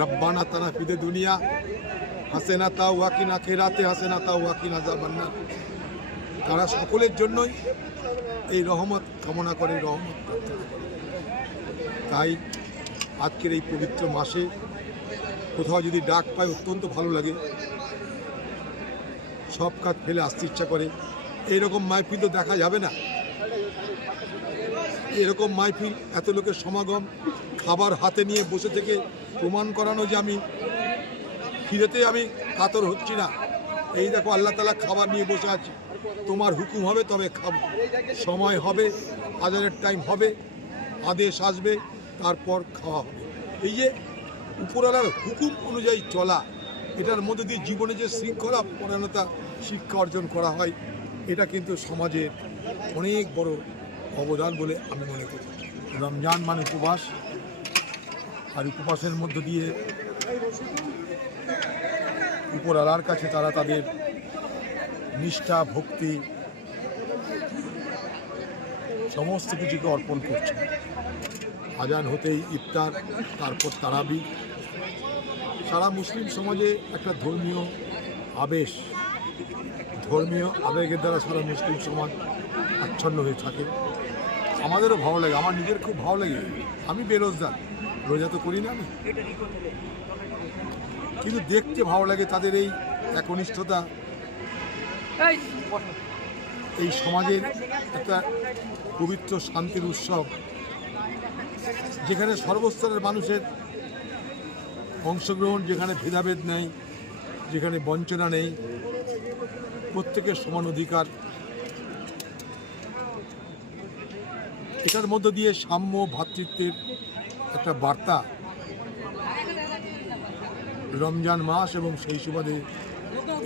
রব্বানা তানা ফিদে দুনিয়া, হাসেনা তাও ওয়াকিনা খেরাতে, হাসেনা তাও ওয়াকিনা জাবান্না তারা সকলের জন্যই এই রহমত কামনা করে রহমত তাই আজকের এই পবিত্র মাসে কোথাও যদি ডাক পায়, অত্যন্ত ভালো লাগে। সব কাজ ফেলে আসতে ইচ্ছা করে। এইরকম মাহফিল তো দেখা যাবে না। এরকম মাহফিল এত লোকের সমাগম, খাবার হাতে নিয়ে বসে থেকে প্রমাণ করানো যে আমি খিদেতে আমি কাতর হচ্ছি না। এই দেখো, আল্লাহ তালা খাবার নিয়ে বসে আছি। তোমার হুকুম হবে, তবে খাব। সময় হবে, আজারের টাইম হবে, আদেশ আসবে, তারপর খাওয়া হবে। এই যে উপরওয়ালার হুকুম অনুযায়ী চলা, এটার মধ্যে দিয়ে জীবনে যে শৃঙ্খলা পরায়ণতা, শিক্ষা অর্জন করা হয়, এটা কিন্তু সমাজের অনেক বড় অবদান বলে আমি মনে করি। রমজান মানে উপবাস আর উপবাসের মধ্য দিয়ে উপরওয়ালার কাছে তারা তাদের নিষ্ঠা, ভক্তি সমস্ত কিছুকে অর্পণ করছে। আজান হতেই ইফতার, তারপর তারাবি সারা মুসলিম সমাজে একটা ধর্মীয় আবেশ, ধর্মীয় আবেগের দ্বারা সারা মুসলিম সমাজ আচ্ছন্ন হয়ে থাকে। আমাদেরও ভালো লাগে, আমার নিজের খুব ভালো লাগে। আমি বেরোজগার। রোজা তো করি না আমি। কিন্তু দেখতে ভালো লাগে তাদের এই একনিষ্ঠতা। এই সমাজের একটা পবিত্র শান্তির উৎসব যেখানে সর্বস্তরের মানুষের অংশগ্রহণ যেখানে ভেদাভেদ নেই যেখানে বঞ্চনা নেই প্রত্যেকের সমান অধিকার। এটার মধ্য দিয়ে সাম্য ভ্রাতৃত্বের একটা বার্তা। রমজান মাস এবং সেই সুবাদে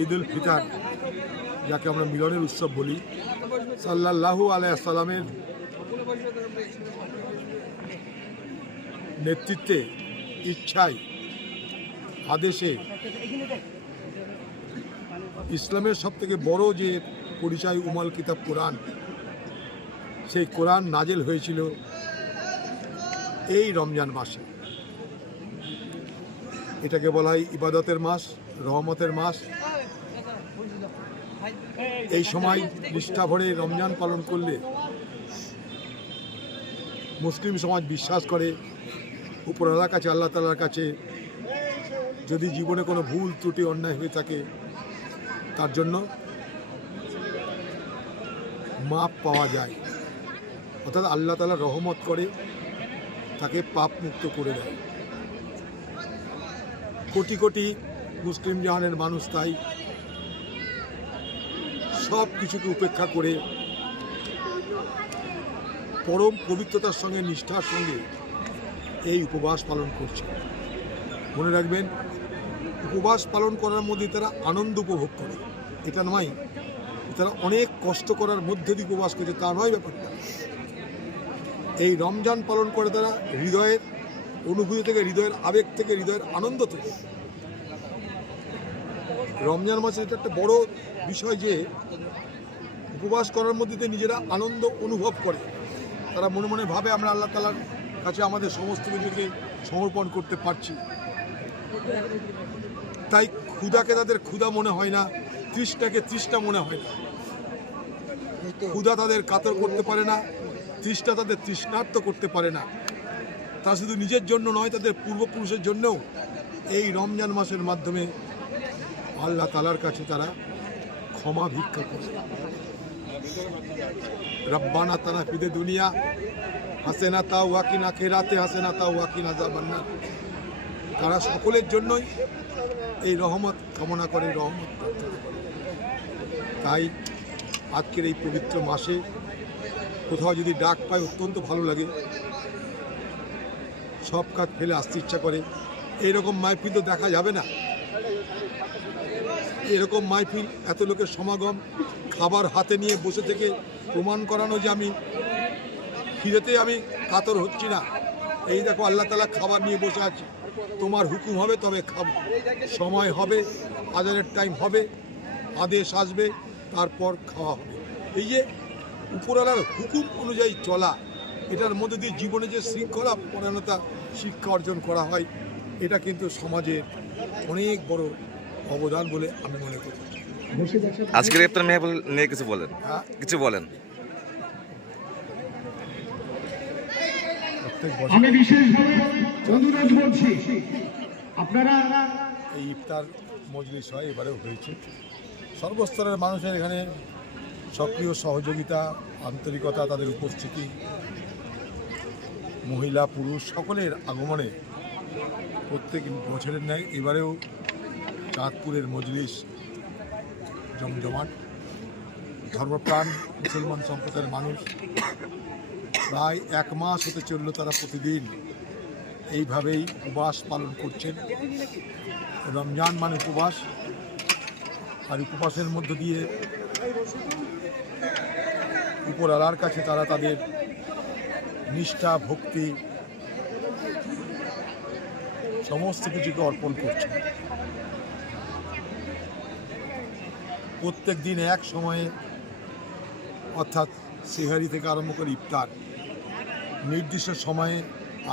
ঈদ উল ফিতর, যাকে আমরা মিলনের উৎসব বলি, সাল্লাল্লাহু আলাইসাল্লামের নেতৃত্বে, ইচ্ছায়, আদেশে ইসলামের সব থেকে বড় যে পরিচয় উমাল কিতাব কোরআন, সেই কোরআন নাজেল হয়েছিল এই রমজান মাসে। এটাকে বলা হয় ইবাদতের মাস, রহমতের মাস। এই সময় নিষ্ঠা ভরে রমজান পালন করলে মুসলিম সমাজ বিশ্বাস করে, উপরওয়ালার কাছে, আল্লাহ তালার কাছে যদি জীবনে কোনো ভুল, ত্রুটি, অন্যায় হয়ে থাকে, তার জন্য মাপ পাওয়া যায়। অর্থাৎ আল্লাহ তালা রহমত করে তাকে পাপ মুক্ত করে দেয়। কোটি কোটি মুসলিম জাহানের মানুষ তাই সব কিছুকে উপেক্ষা করে পরম পবিত্রতার সঙ্গে, নিষ্ঠার সঙ্গে এই উপবাস পালন করছে। মনে রাখবেন, উপবাস পালন করার মধ্যে তারা আনন্দ উপভোগ করে। এটা নয়, তারা অনেক কষ্ট করার মধ্যে দিয়ে উপবাস করছে, তা নয় ব্যাপারটা। এই রমজান পালন করে তারা হৃদয়ের অনুভূতি থেকে, হৃদয়ের আবেগ থেকে, হৃদয়ের আনন্দ থেকে। রমজান মাসে এটা একটা বড় বিষয় যে, উপবাস করার মধ্যে দিয়ে নিজেরা আনন্দ অনুভব করে। তারা মনে মনে ভাবে, আমরা আল্লাহ তালার কাছে আমাদের সমস্ত কিছুকে সমর্পণ করতে পারছি। তাই ক্ষুদাকে তাদের ক্ষুদা মনে হয় না, তৃষ্ণাকে তৃষ্ণা মনে হয় না। ক্ষুদা তাদের কাতর করতে পারে না তৃষ্ণা তাদের তৃষ্ণার্ত করতে পারে না। তা শুধু নিজের জন্য নয়, তাদের পূর্বপুরুষের জন্যও। এই রমজান মাসের মাধ্যমে আল্লাহ তালার কাছে তারা ক্ষমা ভিক্ষা করে। রব্বানা তারা ফিদে দুনিয়া হাসেনা তাও ওয়াকিনা খেরাতে হাসেনা তাও ওয়াকিনা জাবান্না তারা সকলের জন্যই এই রহমত কামনা করে, রহমত তাই আজকের এই পবিত্র মাসে কোথাও যদি ডাক পায়, অত্যন্ত ভালো লাগে। সব কাজ ফেলে আসতে ইচ্ছা করে। এইরকম মাইফিল তো দেখা যাবে না। এরকম মাহফিল এত লোকের সমাগম, খাবার হাতে নিয়ে বসে থেকে প্রমাণ করানো যে আমি খিদেতে আমি কাতর হচ্ছি না। এই দেখো, আল্লাহ তালা খাবার নিয়ে বসে আছি। তোমার হুকুম হবে, তবে খাব। সময় হবে আজারের টাইম হবে, আদেশ আসবে, তারপর খাওয়া হবে। এই যে উপরওয়ালার হুকুম অনুযায়ী চলা এটার মধ্যে দিয়ে জীবনে যে শৃঙ্খলা পরায়ণতা শিক্ষা অর্জন করা হয় এটা কিন্তু সমাজের অনেক বড় অবদান বলে আমি মনে করি। আজকের ইফতার মেহফিল নিয়ে কিছু বলেন? হ্যাঁ। কিছু বলেন। আমি বিশেষভাবে অনুরোধ করছি আপনারা এই ইফতার মজলিস হয় এবারেও হয়েছে। সর্বস্তরের মানুষের এখানে সক্রিয় সহযোগিতা, আন্তরিকতা তাদের উপস্থিতি, মহিলা, পুরুষ সকলের আগমনে প্রত্যেক বছরের ন্যায় এবারেও চাঁদপুরের মজলিস জমজমাট। ধর্মপ্রাণ মুসলমান সম্প্রদায়ের মানুষ প্রায় এক মাস হতে চলল তারা প্রতিদিন এইভাবেই উপবাস পালন করছেন। রমজান মানে উপবাস, আর উপবাসের মধ্য দিয়ে উপর আলার কাছে তারা তাদের নিষ্ঠা, ভক্তি, সমস্ত কিছুকে অর্পণ করছে। প্রত্যেক দিন এক সময়ে, অর্থাৎ সেহারি থেকে আরম্ভ করে ইফতার, নির্দিষ্ট সময়ে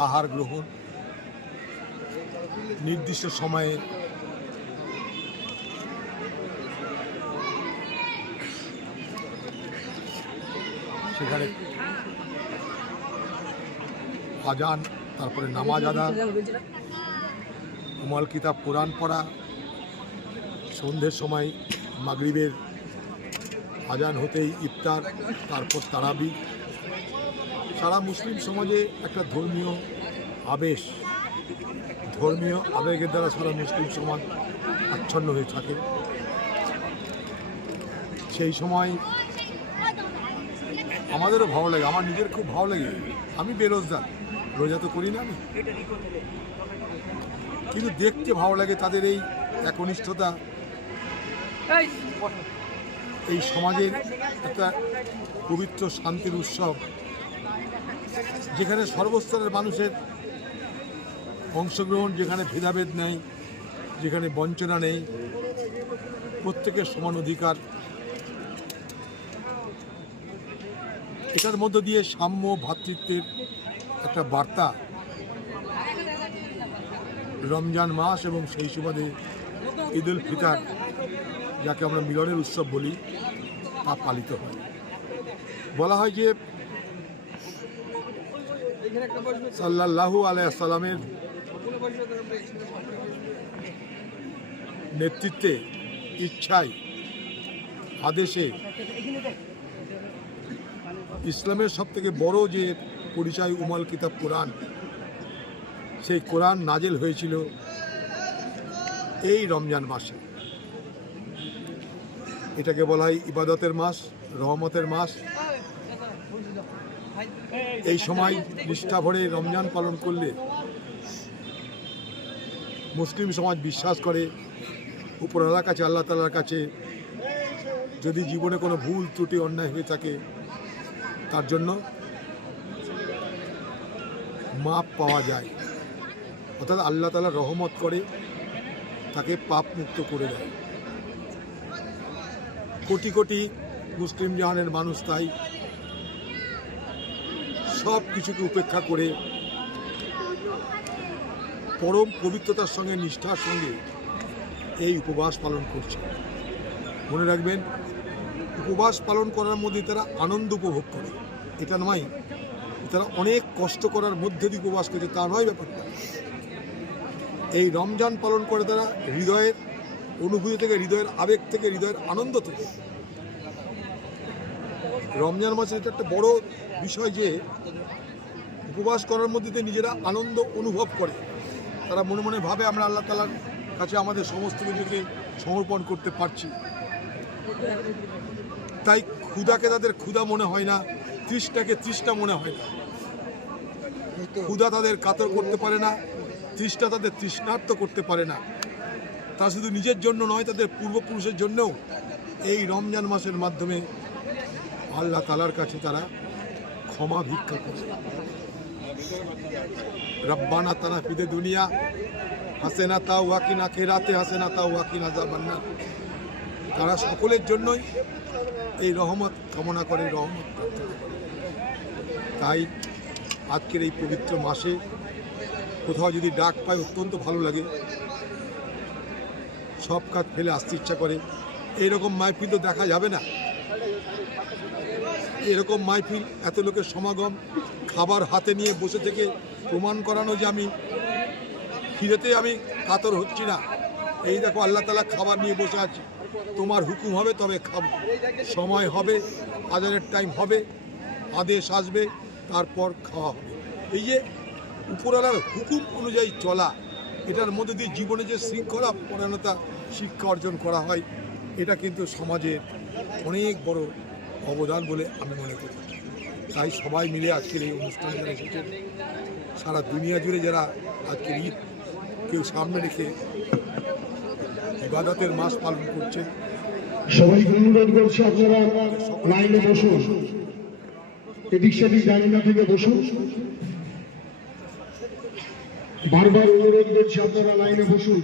আহার গ্রহণ, নির্দিষ্ট সময়ে সেখানে আজান, তারপরে নামাজ আদা, উমাল কিতাব কোরআন পড়া, সন্ধ্যের সময় মাগরিবের আজান হতেই ইফতার, তারপর তারাবি। সারা মুসলিম সমাজে একটা ধর্মীয় আবেশ, ধর্মীয় আবেগের দ্বারা সারা মুসলিম সমাজ আচ্ছন্ন হয়ে থাকে। সেই সময় আমাদেরও ভালো লাগে আমার নিজের খুব ভালো লাগে। আমি বেরোজগার রোজা তো করি না আমি। কিন্তু দেখতে ভালো লাগে তাদের এই একনিষ্ঠতা এই। সমাজের একটা পবিত্র শান্তির উৎসব যেখানে সর্বস্তরের মানুষের অংশগ্রহণ যেখানে ভেদাভেদ নেই যেখানে বঞ্চনা নেই প্রত্যেকের সমান অধিকার। এটার মধ্য দিয়ে সাম্য ভ্রাতৃত্বের একটা বার্তা রমজান মাস এবং সেই সুবাদে ঈদ উল ফিতর, যাকে আমরা মিলনের উৎসব বলি, তা পালিত হয়। বলা হয় যে সাল্লাল্লাহু আলাইসাল্লামের নেতৃত্বে ইচ্ছায়, আদেশে ইসলামের সব থেকে বড় যে পরিচয় উমাল কিতাব কোরআন, সেই কোরআন নাজেল হয়েছিল এই রমজান মাসে। এটাকে বলা হয় ইবাদতের মাস, রহমতের মাস। এই সময় নিষ্ঠা ভরে রমজান পালন করলে মুসলিম সমাজ বিশ্বাস করে, উপরওয়ালার কাছে, আল্লাহ তালার কাছে যদি জীবনে কোনো ভুল, ত্রুটি, অন্যায় হয়ে থাকে তার জন্য মাপ পাওয়া যায়। অর্থাৎ আল্লাহ তালা রহমত করে তাকে পাপ মুক্ত করে দেয়। কোটি কোটি মুসলিম জাহানের মানুষ তাই সব কিছুকে উপেক্ষা করে পরম পবিত্রতার সঙ্গে নিষ্ঠার সঙ্গে এই উপবাস পালন করছে। মনে রাখবেন উপবাস পালন করার মধ্যে তারা আনন্দ উপভোগ করে। এটা নয়, তারা অনেক কষ্ট করার মধ্যে দিয়ে উপবাস করছে তা নয় ব্যাপারটা। এই রমজান পালন করে তারা হৃদয়ের অনুভূতি থেকে, হৃদয়ের আবেগ থেকে, হৃদয়ের আনন্দ থেকে। রমজান মাসের এটা একটা বড় বিষয় যে, উপবাস করার মধ্যে দিয়ে নিজেরা আনন্দ অনুভব করে। তারা মনে মনে ভাবে, আমরা আল্লাহ তালার কাছে আমাদের সমস্ত কিছুকে সমর্পণ করতে পারছি। তাই ক্ষুদাকে তাদের ক্ষুদা মনে হয় না, তৃষ্ণাকে তৃষ্ণা মনে হয় না। ক্ষুদা তাদের কাতর করতে পারে না, তৃষ্ণা তাদের তৃষ্ণার্ত করতে পারে না। তা শুধু নিজের জন্য নয়, তাদের পূর্বপুরুষের জন্যও এই রমজান মাসের মাধ্যমে আল্লাহ তালার কাছে তারা ক্ষমা ভিক্ষা করে। রব্বানা তারা ফিদে দুনিয়া, হাসেনা তা ওয়াকিনা খেরাতে, হাসেনা তা ওয়াকিনা জাবান্না তারা সকলের জন্যই এই রহমত কামনা করে রহমত তাই আজকের এই পবিত্র মাসে কোথাও যদি ডাক পাই অত্যন্ত ভালো লাগে। সব কাজ ফেলে আসতে ইচ্ছা করে। এইরকম মাহফিল তো দেখা যাবে না। এরকম মাহফিল এত লোকের সমাগম, খাবার হাতে নিয়ে বসে থেকে প্রমাণ করানো যে আমি ফিরেতে আমি কাতর হচ্ছি না। এই দেখো, আল্লাহ তালা খাবার নিয়ে বসে আছি। তোমার হুকুম হবে, তবে খাব। সময় হবে আজানের টাইম হবে, আদেশ আসবে, তারপর খাওয়া হবে। এই যে উপরওয়ালার হুকুম অনুযায়ী চলা, এটার মধ্যে দিয়ে জীবনে যে শৃঙ্খলা পরায়ণতা শিক্ষা অর্জন করা হয়, এটা কিন্তু সমাজের অনেক বড় অবদান বলে আমি মনে করি। তাই সবাই মিলে আজকের এই অনুষ্ঠানে যারা এসেছেন, সারা দুনিয়া জুড়ে যারা আজকের ঈদ কেউ সামনে রেখে ইবাদতের মাস পালন করছে। সবাইকে অনুরোধ করছি আপনারা লাইনে বসুন। এদিক সেদিক জায়গা থেকে বসুন। বারবার অনুরোধ করছি আপনারা লাইনে বসুন।